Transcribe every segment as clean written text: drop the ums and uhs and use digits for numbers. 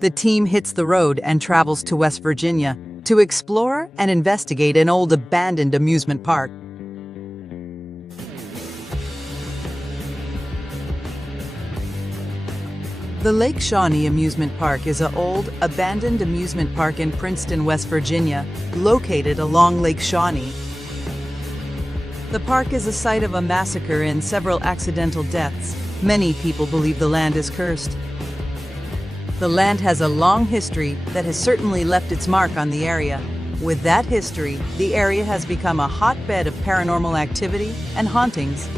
The team hits the road and travels to West Virginia to explore and investigate an old abandoned amusement park. The Lake Shawnee Amusement Park is an old, abandoned amusement park in Princeton, West Virginia, located along Lake Shawnee. The park is a site of a massacre and several accidental deaths. Many people believe the land is cursed. The land has a long history that has certainly left its mark on the area. With that history, the area has become a hotbed of paranormal activity and hauntings.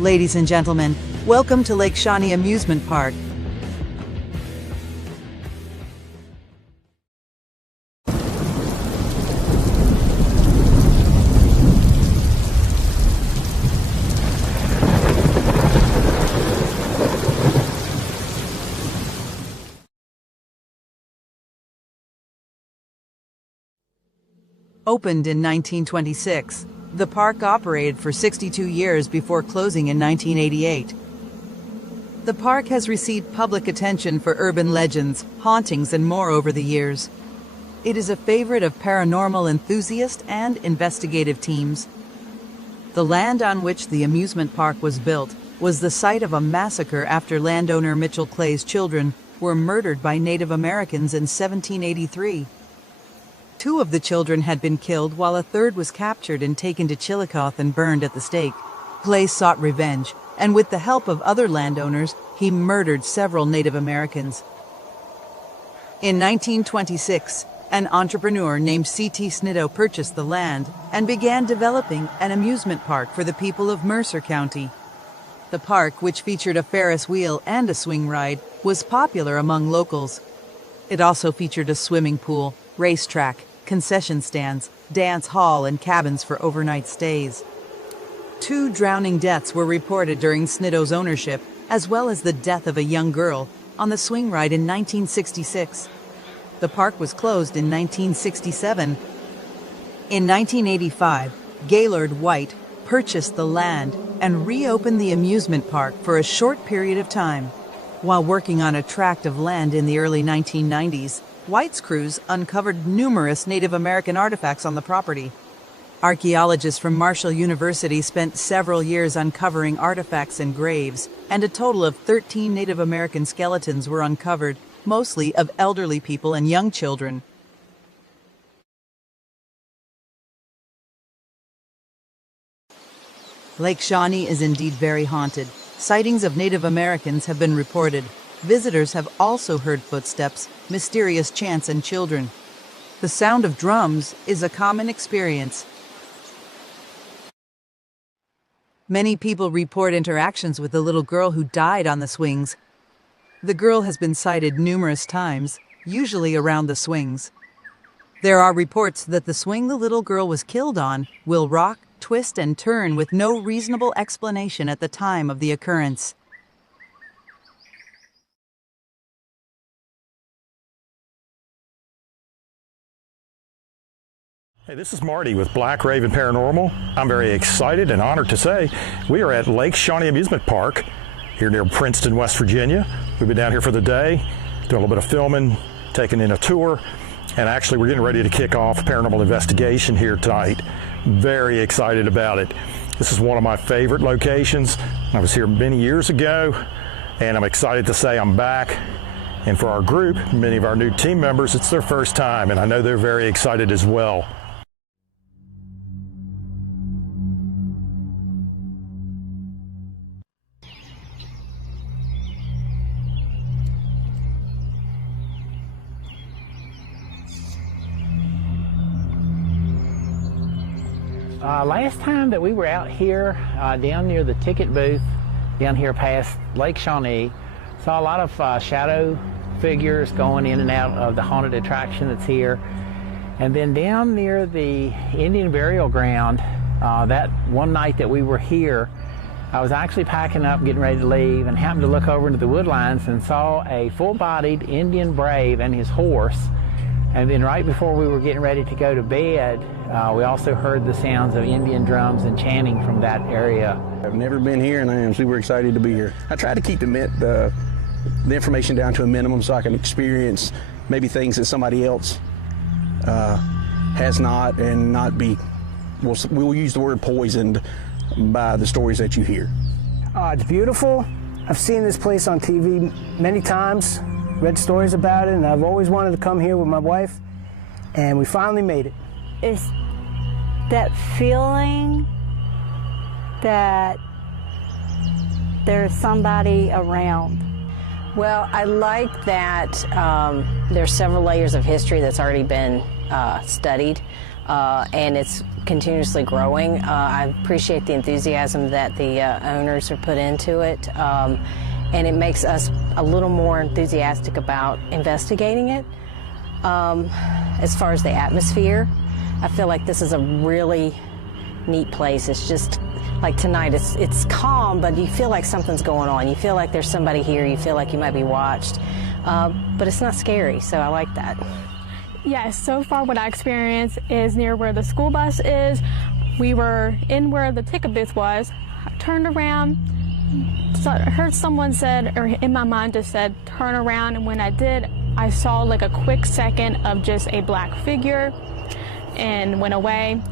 Ladies and gentlemen, welcome to Lake Shawnee Amusement Park. Opened in 1926, the park operated for 62 years before closing in 1988. The park has received public attention for urban legends, hauntings, and more over the years. It is a favorite of paranormal enthusiasts and investigative teams. The land on which the amusement park was built was the site of a massacre after landowner Mitchell Clay's children were murdered by Native Americans in 1783. Two of the children had been killed while a third was captured and taken to Chillicothe and burned at the stake. Clay sought revenge, and with the help of other landowners, he murdered several Native Americans. In 1926, an entrepreneur named C.T. Snidow purchased the land and began developing an amusement park for the people of Mercer County. The park, which featured a Ferris wheel and a swing ride, was popular among locals. It also featured a swimming pool, racetrack, concession stands, dance hall, and cabins for overnight stays. 2 drowning deaths were reported during Snidow's ownership, as well as the death of a young girl on the swing ride in 1966. The park was closed in 1967. In 1985, Gaylord White purchased the land and reopened the amusement park for a short period of time. While working on a tract of land in the early 1990s, White's crews uncovered numerous Native American artifacts on the property. Archaeologists from Marshall University spent several years uncovering artifacts and graves, and a total of 13 Native American skeletons were uncovered, mostly of elderly people and young children. Lake Shawnee is indeed very haunted. Sightings of Native Americans have been reported. Visitors have also heard footsteps, mysterious chants, and children. The sound of drums is a common experience. Many people report interactions with the little girl who died on the swings. The girl has been sighted numerous times, usually around the swings. There are reports that the swing the little girl was killed on will rock, twist, and turn with no reasonable explanation at the time of the occurrence. Hey, this is Marty with Raven Paranormal. I'm very excited and honored to say we are at Lake Shawnee Amusement Park here near Princeton, West Virginia. We've been down here for the day, doing a little bit of filming, taking in a tour, and actually we're getting ready to kick off a paranormal investigation here tonight. Very excited about it. This is one of my favorite locations. I was here many years ago, and I'm excited to say I'm back. And for our group, many of our new team members, it's their first time, and I know they're very excited as well. Last time that we were out here down near the ticket booth, down here past Lake Shawnee, saw a lot of shadow figures going in and out of the haunted attraction that's here. And then down near the Indian burial ground, that one night that we were here, I was actually packing up, getting ready to leave, and happened to look over into the woodlines and saw a full-bodied Indian brave and his horse. And then right before we were getting ready to go to bed, we also heard the sounds of Indian drums and chanting from that area. I've never been here, and I am super excited to be here. I try to keep the the information down to a minimum so I can experience maybe things that somebody else has not, and not be, we'll use the word poisoned by the stories that you hear. It's beautiful. I've seen this place on TV many times, read stories about it, and I've always wanted to come here with my wife, and we finally made it. It's that feeling that there's somebody around. Well, I like that there's several layers of history that's already been studied, and it's continuously growing. I appreciate the enthusiasm that the owners have put into it, and it makes us a little more enthusiastic about investigating it. As far as the atmosphere, I feel like this is a really neat place. It's just like tonight, it's calm, but you feel like something's going on. You feel like there's somebody here. You feel like you might be watched, but it's not scary, so I like that. Yes, so far what I experienced is near where the school bus is. We were in where the ticket booth was. I turned around, so I heard someone said, or in my mind just said, turn around, and when I did, I saw like a quick second of just a black figure and went away.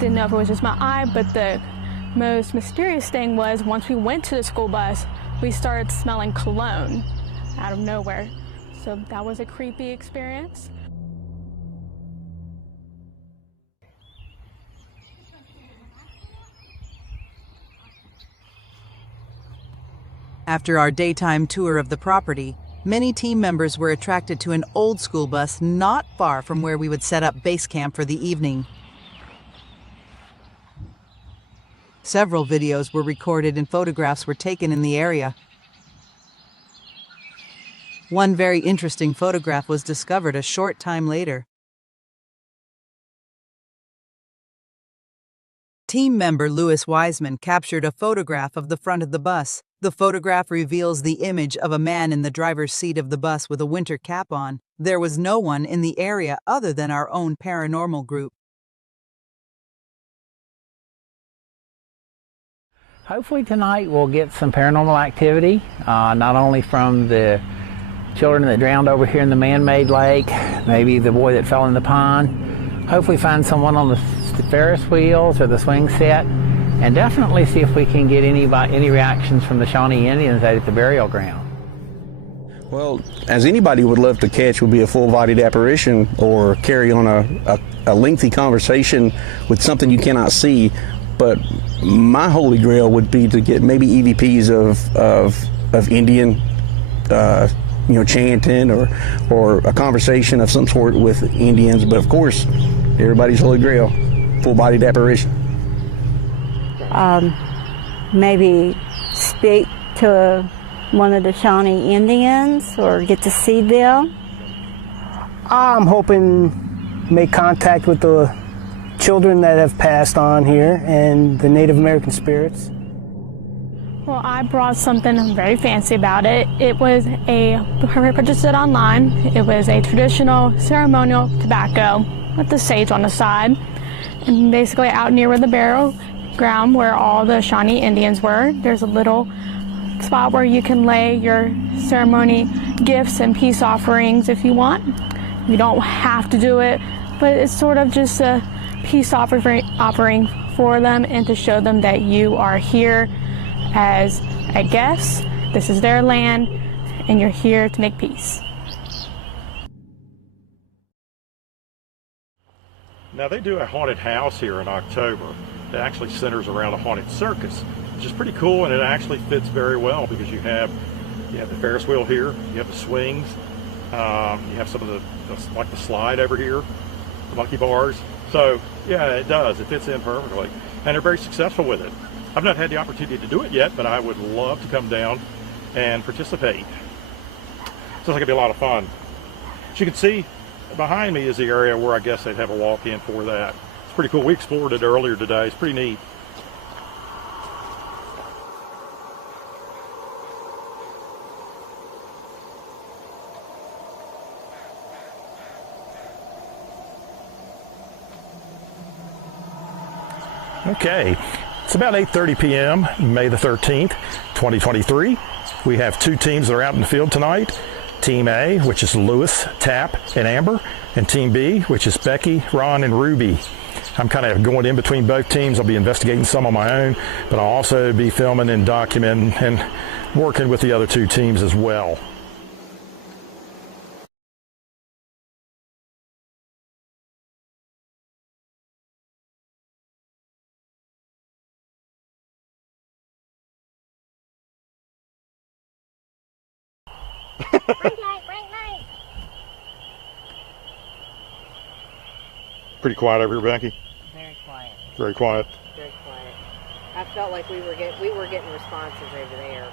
Didn't know if it was just my eye, but the most mysterious thing was once we went to the school bus, we started smelling cologne out of nowhere. So that was a creepy experience. After our daytime tour of the property, many team members were attracted to an old school bus not far from where we would set up base camp for the evening. Several videos were recorded and photographs were taken in the area. One very interesting photograph was discovered a short time later. Team member Louis Wiseman captured a photograph of the front of the bus. The photograph reveals the image of a man in the driver's seat of the bus with a winter cap on. There was no one in the area other than our own paranormal group. Hopefully tonight we'll get some paranormal activity, not only from the children that drowned over here in the man-made lake, maybe the boy that fell in the pond. Hopefully find someone on the Ferris wheels or the swing set, and definitely see if we can get any reactions from the Shawnee Indians out at the burial ground. Well, as anybody would love to catch would be a full-bodied apparition or carry on a lengthy conversation with something you cannot see. But my holy grail would be to get maybe EVPs of Indian, chanting or a conversation of some sort with Indians. But of course, everybody's holy grail, full-bodied apparition. Maybe speak to one of the Shawnee Indians or get to see them. I'm hoping to make contact with the children that have passed on here and the Native American spirits. Well, I brought something very fancy about it. It was I purchased it online. It was a traditional ceremonial tobacco with the sage on the side. And basically out near where the burial ground where all the Shawnee Indians were, there's a little spot where you can lay your ceremony gifts and peace offerings if you want. You don't have to do it, but it's sort of just a peace offering for them and to show them that you are here as a guest. This is their land and you're here to make peace. Now they do a haunted house here in October that actually centers around a haunted circus, which is pretty cool, and it actually fits very well because you have the Ferris wheel here, you have the swings, you have some of the slide over here, the monkey bars. So yeah, it does. It fits in perfectly, and they're very successful with it. I've not had the opportunity to do it yet, but I would love to come down and participate. Sounds like it'd be a lot of fun. As you can see, behind me is the area where I guess they'd have a walk-in for that. It's pretty cool. We explored it earlier today. It's pretty neat. Okay, it's about 8:30 p.m., May the 13th, 2023. We have two teams that are out in the field tonight. Team A, which is Lewis, Tap, and Amber, and Team B, which is Becky, Ron, and Ruby. I'm kind of going in between both teams. I'll be investigating some on my own, but I'll also be filming and documenting and working with the other two teams as well. Bright light, bright light. Pretty quiet over here, Becky. Very quiet. Very quiet. Very quiet. I felt like we were getting responses over there.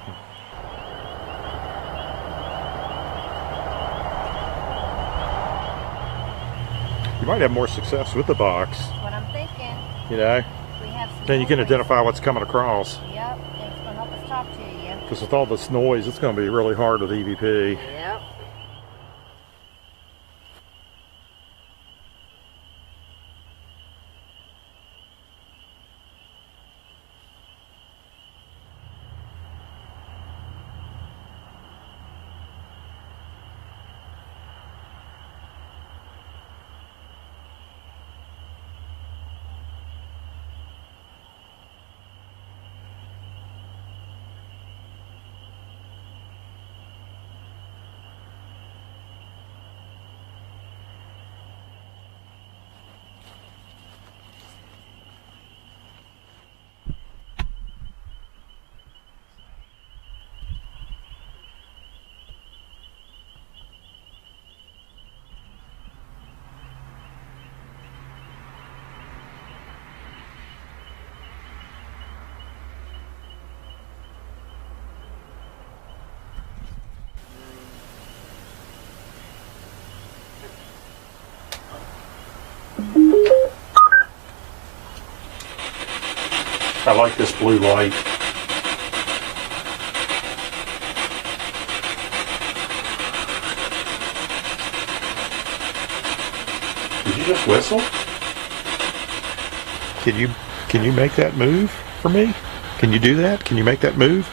You might have more success with the box. What I'm thinking. You know? We have some Then you can noise. identify what's coming across. Yep, and it's gonna help us talk to you. Because with all this noise, it's going to be really hard with EVP. Yep. I like this blue light. Did you just whistle? Can you make that move for me? Can you do that? Can you make that move?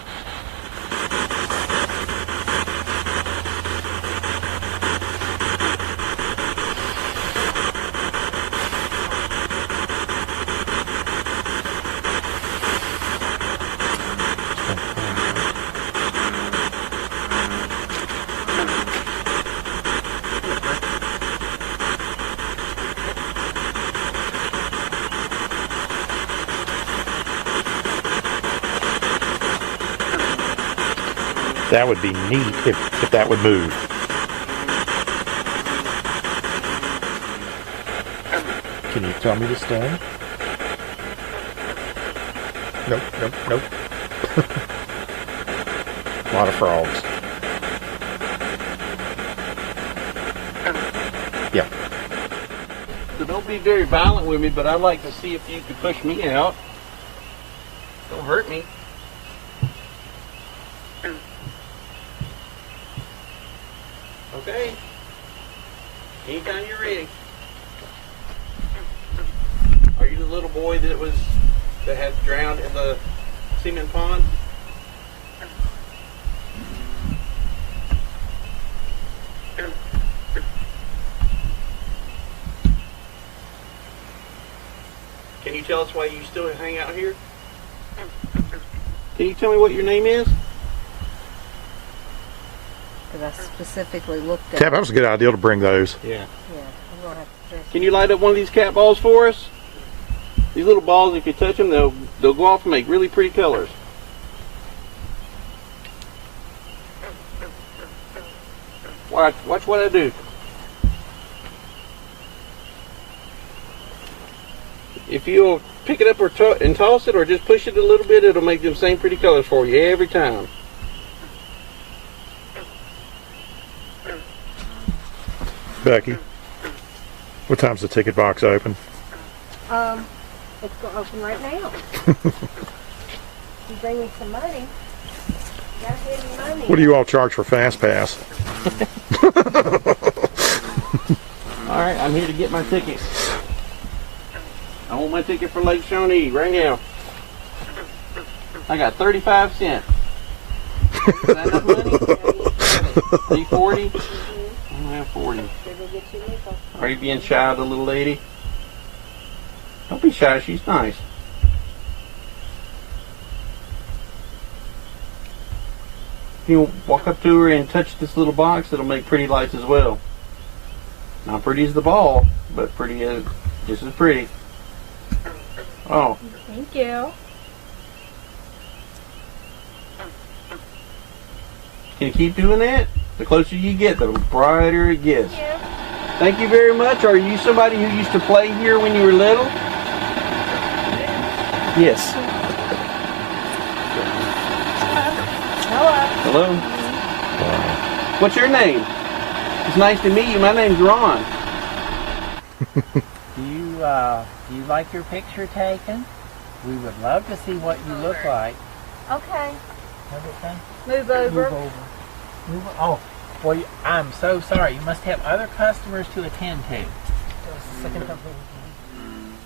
That would be neat if that would move. Can you tell me to stay? Nope, nope, nope. A lot of frogs. Yeah. So don't be very violent with me, but I'd like to see if you could push me out. Don't hurt me. Okay. Anytime you're ready. Are you the little boy that had drowned in the cement pond? Can you tell us why you still hang out here? Can you tell me what your name is? Because I specifically looked at. Tab, that was a good idea to bring those. Yeah. Yeah, I'm gonna have to dress. Can you light up one of these cat balls for us? These little balls, if you touch them, they'll go off and make really pretty colors. Watch what I do. If you'll pick it up and toss it, or just push it a little bit, it'll make them same pretty colors for you every time. Becky, what time's the ticket box open? It's gonna open right now. You bring me some money. You gotta give me money. What do you all charge for Fast Pass? All right, I'm here to get my ticket. I want my ticket for Lake Shawnee right now. I got 35 cents. Is that enough money? 340? I don't have 40. Are you being shy of the little lady? Don't be shy, she's nice. If you walk up to her and touch this little box, it'll make pretty lights as well. Not pretty as the ball, but pretty as, just as pretty. Oh. Thank you. Can you keep doing that? The closer you get, the brighter it gets. Thank you very much. Are you somebody who used to play here when you were little? Yes. Hello. What's your name? It's nice to meet you. My name's Ron. Do you like your picture taken? We would love to see what you look like. Okay. Move over. Oh, well, I'm so sorry. You must have other customers to attend to.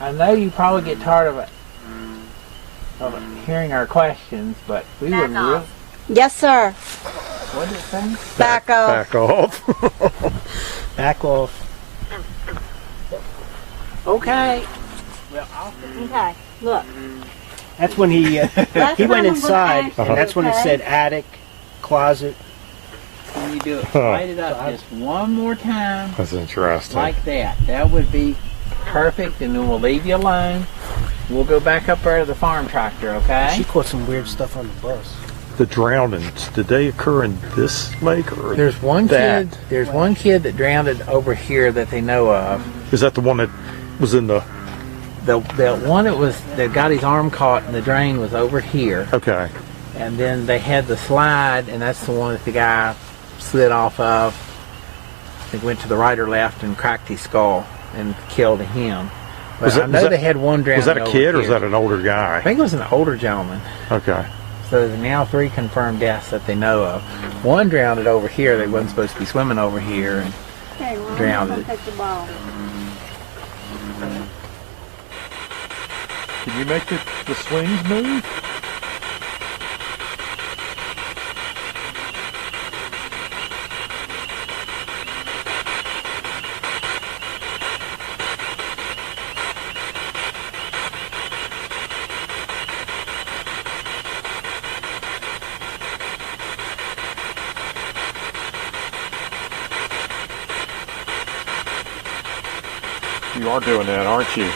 I know you probably get tired of hearing our questions, but we would really... Yes, sir. What did it say? Back off. Back off. Back off. Okay. Well, Okay, look. That's when he went inside, time and that's when it said attic, closet. Can you do it? Light it up just one more time. That's interesting. Like that. That would be perfect, and then we'll leave you alone. We'll go back up there to the farm tractor, okay? She caught some weird stuff on the bus. The drownings, did they occur in this lake or There's one that? kid. There's one kid that drowned over here that they know of. Is that the one that was in the... The one that got his arm caught in the drain was over here. Okay. And then they had the slide, and that's the one that the guy slid off of. He went to the right or left and cracked his skull and killed him. But I know they had one drowned. Was that a kid or was here. that an older guy? I think it was an older gentleman. Okay. So there's now 3 confirmed deaths that they know of. One drowned over here. They wasn't supposed to be swimming over here and Okay, Ron, drowned it. take the ball. Can you make the swings move? You are doing that, aren't you?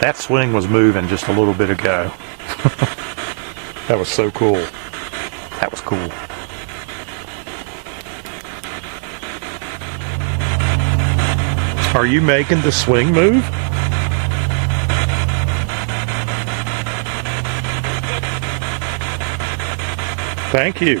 That swing was moving just a little bit ago. That was so cool. That was cool. Are you making the swing move? Thank you.